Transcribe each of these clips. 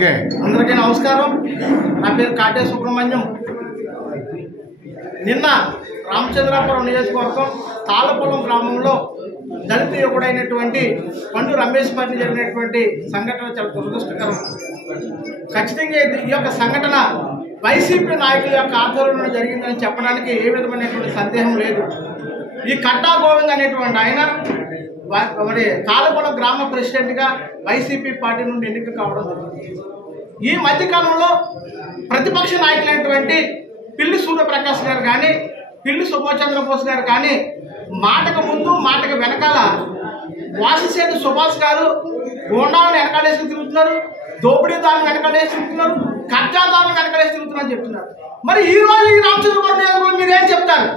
అందరికీ నమస్కారం. నా పేరు కాటే సుబ్రహ్మణ్యం. నిన్న రామచంద్రాపురం నియోజకవర్గం తాళపొలం గ్రామంలో దళిత యువకుడైనటువంటి పండు రమేష్ పైన జరిగినటువంటి సంఘటన చాలా దురదృష్టకరం. ఖచ్చితంగా ఈ యొక్క సంఘటన వైసీపీ నాయకుల యొక్క ఆధ్వర్యంలో జరిగిందని చెప్పడానికి ఏ విధమైనటువంటి సందేహం లేదు. ఈ కట్టా గోవింద్ అనేటువంటి ఆయన మరి తాళపొలం గ్రామ ప్రెసిడెంట్గా వైసీపీ పార్టీ నుండి ఎన్నిక కావడం జరిగింది. ఈ మధ్యకాలంలో ప్రతిపక్ష నాయకులైనటువంటి పిల్లి సూర్యప్రకాష్ గారు కానీ పిల్లి సుభాష్ చంద్రబోస్ గారు కానీ మాటకు ముందు మాటకు వెనకాల వాసిశెట్టి సుభాష్ గారు గోండాలను వెనకాలేసి తిరుగుతున్నారు, దోపిడీదారులను వెనకాలేసి తిరుగుతున్నారు, కబ్జాదారులను వెనకాలేసి తిరుగుతున్నారని చెప్తున్నారు. మరి ఈ రోజు ఈ రామచంద్రపురం నియోజకవర్గంలో మీరు ఏం చెప్తారు?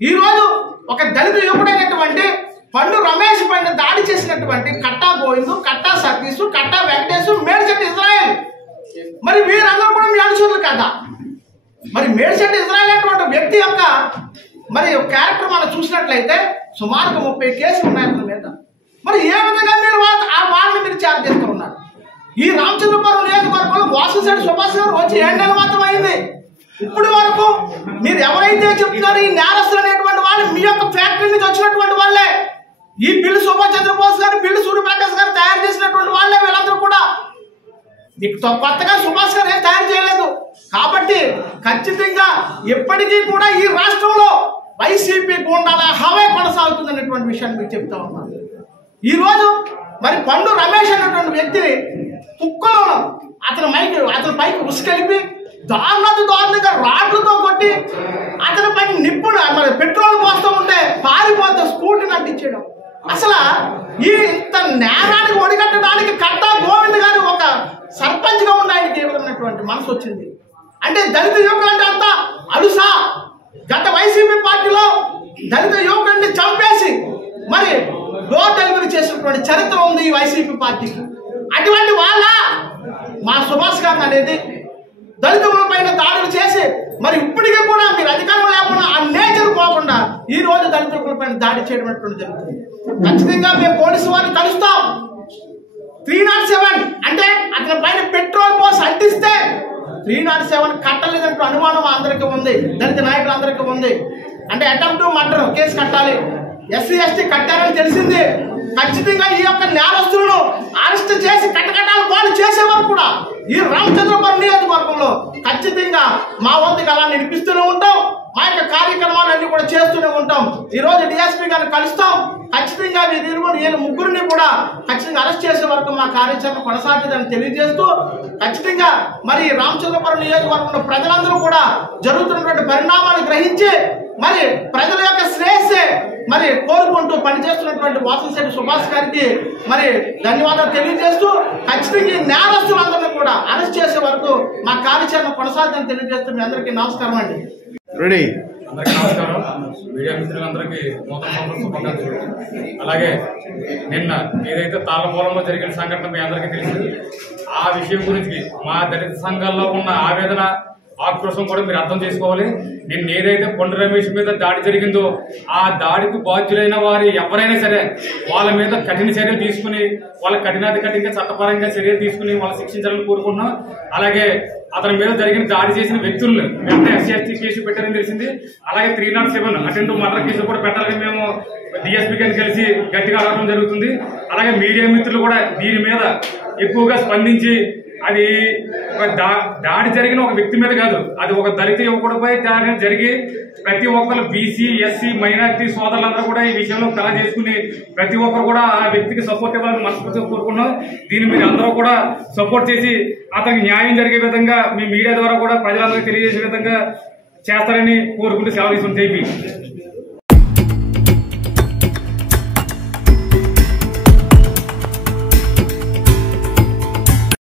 ఈరోజు ఒక దళిత యువకుడైనటువంటి పండు రమేష్ పైన దాడి చేసినటువంటి కట్టా గోవిందు, కట్టా సతీష్, కట్టా వెంకటేష్, మేడ్చెట్టి ఇజ్రాయెల్, మరి వీరందరూ కూడా మీ అనుచరులు కదా? మరి మేడ్చెట్టి ఇజ్రాయెల్ అనేటువంటి వ్యక్తి యొక్క మరి క్యారెక్టర్ మనం చూసినట్లయితే సుమారుగా 30 కేసులు ఉన్నాయి అతని మీద. మరి ఏ విధంగా మీరు ఆ వాళ్ళని మీరు ఛార్జ్ చేస్తూ ఉన్నారు? ఈ రామచంద్రపురం నియోజకవర్గంలో వాసిశెట్టి సుభాష్ గారు వచ్చి 7 నెలలు మాత్రం అయింది. ఇప్పటి వరకు మీరు ఎవరైతే చెప్తున్నారో ఈ నేరస్తులు అనేటువంటి వాళ్ళు మీ యొక్క ఫ్యాక్టరీ నుంచి వచ్చినటువంటి వాళ్ళే. ఈ పిల్లి సుభాష్ చంద్రబోస్ గారు, పిల్లి సూర్యప్రకాష్ గారు తయారు చేసినటువంటి వాళ్ళే వీళ్ళందరూ కూడా. మీకు కొత్తగా సుభాష్ గారు ఏం తయారు చేయలేదు. కాబట్టి ఖచ్చితంగా ఎప్పటికీ కూడా ఈ రాష్ట్రంలో వైసీపీ గుండాల హవే కొనసాగుతుంది అనేటువంటి విషయాన్ని మీకు చెప్తా ఉన్నాను. ఈరోజు మరి పండు రమేష్ అనేటువంటి వ్యక్తిని కుక్కలో అతని పైకి ఉసుకెలిపి దారుణంగా రాడ్లతో కొట్టి అతని పైన నిప్పును మరి పెట్రోల్ పోస్తూ ఉంటే పారిపోతే స్కూటీని అంటించడం. అసలు ఈ ఇంత నేరానికి ఒడిగట్టడానికి కట్టా గోవింద్ గారు ఒక సర్పంచ్గా ఉండి ఆయనకి ఏ విధమైనటువంటి మనసు వచ్చింది అంటే దళిత యువకులు అంటే అంతా అలుసా? గత వైసీపీ పార్టీలో దళిత యువకుడిని చంపేసి మరి డోర్ డెలివరీ చేసినటువంటి చరిత్ర ఉంది ఈ వైసీపీ పార్టీకి. అటువంటి వాళ్ళ మా సుభాష్ గారిని అనేది దళితుల పైన దాడులు చేసి మరి ఇప్పటికీ కూడా మీరు అధికారం లేకుండా ఆ నేచర్ పోకుండా ఈ రోజు దళితుల పైన దాడి చేయడం జరుగుతుంది. ఖచ్చితంగా మేము పోలీసు వారిని కలుస్తాం. 307 అంటే అతని పైన పెట్రోల్ పోసి అంటిస్తే 307 కట్టలేదంటూ అనుమానం అందరికీ ఉంది, దళిత నాయకులందరికీ ఉంది. అంటే అటెంప్ట్ మర్డర్ కేసు కట్టాలి. SC ST కట్టారని తెలిసింది. ఖచ్చితంగా ఈ యొక్క నేరస్తులను అరెస్ట్ చేసి కట్టకట్టాలు వాళ్ళు చేసేవారు కూడా ఈ రామచంద్రపురం నియోజకవర్గంలో ఖచ్చితంగా మా వంతుగా అలా నడిపిస్తూనే ఉంటాం. మా యొక్క కార్యక్రమాలన్నీ కూడా చేస్తూనే ఉంటాం. ఈరోజు DSP గారిని కలుస్తాం. ఖచ్చితంగా వీళ్ళు ముగ్గురిని కూడా ఖచ్చితంగా అరెస్ట్ చేసే వరకు మా కార్యాచరణ కొనసాగుతుందని తెలియజేస్తూ ఖచ్చితంగా మరి రామచంద్రపురం నియోజకవర్గంలో ప్రజలందరూ కూడా జరుగుతున్నటువంటి పరిణామాలు గ్రహించి మరి ప్రజల యొక్క శ్రేయస్సే మరి కోరుకుంటూ పనిచేస్తున్నటువంటి వాసిశెట్టి సుభాష్ గారికి మరి ధన్యవాదాలు తెలియజేస్తూ ఖచ్చితంగా నేరస్తులందరినీ కూడా అరెస్ట్ చేసే వరకు మా కార్యాచరణ కొనసాగుతుందని తెలియజేస్తూ మీ అందరికీ నమస్కారం అండి. రెడీ. అందరికీ నమస్కారం. మీడియా మిత్రులందరికీ నూతన సంవత్సరం శుభాకాంక్షలు. అలాగే నిన్న ఏదైతే తాళపొలంలో జరిగిన సంఘటన మీ అందరికీ తెలిసింది. ఆ విషయం గురించి మా దళిత సంఘాల్లో ఉన్న ఆవేదన, ఆక్రోశం కూడా మీరు అర్థం చేసుకోవాలి. నిన్న ఏదైతే పండు రమేష్ మీద దాడి జరిగిందో ఆ దాడికి బాధ్యులైన వారు ఎవరైనా సరే వాళ్ళ మీద కఠిన చర్యలు తీసుకుని వాళ్ళ కఠినంగా చట్టపరంగా చర్యలు తీసుకుని వాళ్ళు శిక్షించాలని కోరుకుంటున్నాం. అలాగే అతని మీద జరిగిన దాడి చేసిన వ్యక్తులను వెంటనే SC ST కేసు పెట్టారని తెలిసింది. అలాగే 307 అటెంప్ట్ మర్డర్ కేసు కూడా పెట్టాలని మేము DSP గారిని కలిసి గట్టిగా అడగడం జరుగుతుంది. అలాగే మీడియా మిత్రులు కూడా దీని మీద ఎక్కువగా స్పందించి అది ఒక దాడి జరిగిన ఒక వ్యక్తి మీద కాదు, అది ఒక దళిత యువకుడిపై దాడి జరిగి ప్రతి ఒక్కరు BC SC మైనారిటీ సోదరులందరూ కూడా ఈ విషయంలో కళ చేసుకుని ప్రతి ఒక్కరు కూడా ఆ వ్యక్తికి సపోర్ట్ ఇవ్వాలని మనస్ఫూర్తిగా కోరుకున్నాం. దీన్ని మీరు అందరూ కూడా సపోర్ట్ చేసి అతనికి న్యాయం జరిగే విధంగా మీ మీడియా ద్వారా కూడా ప్రజలందరికీ తెలియజేసే విధంగా చేస్తారని కోరుకుంటూ సెలవు తీసుకుని చెప్పి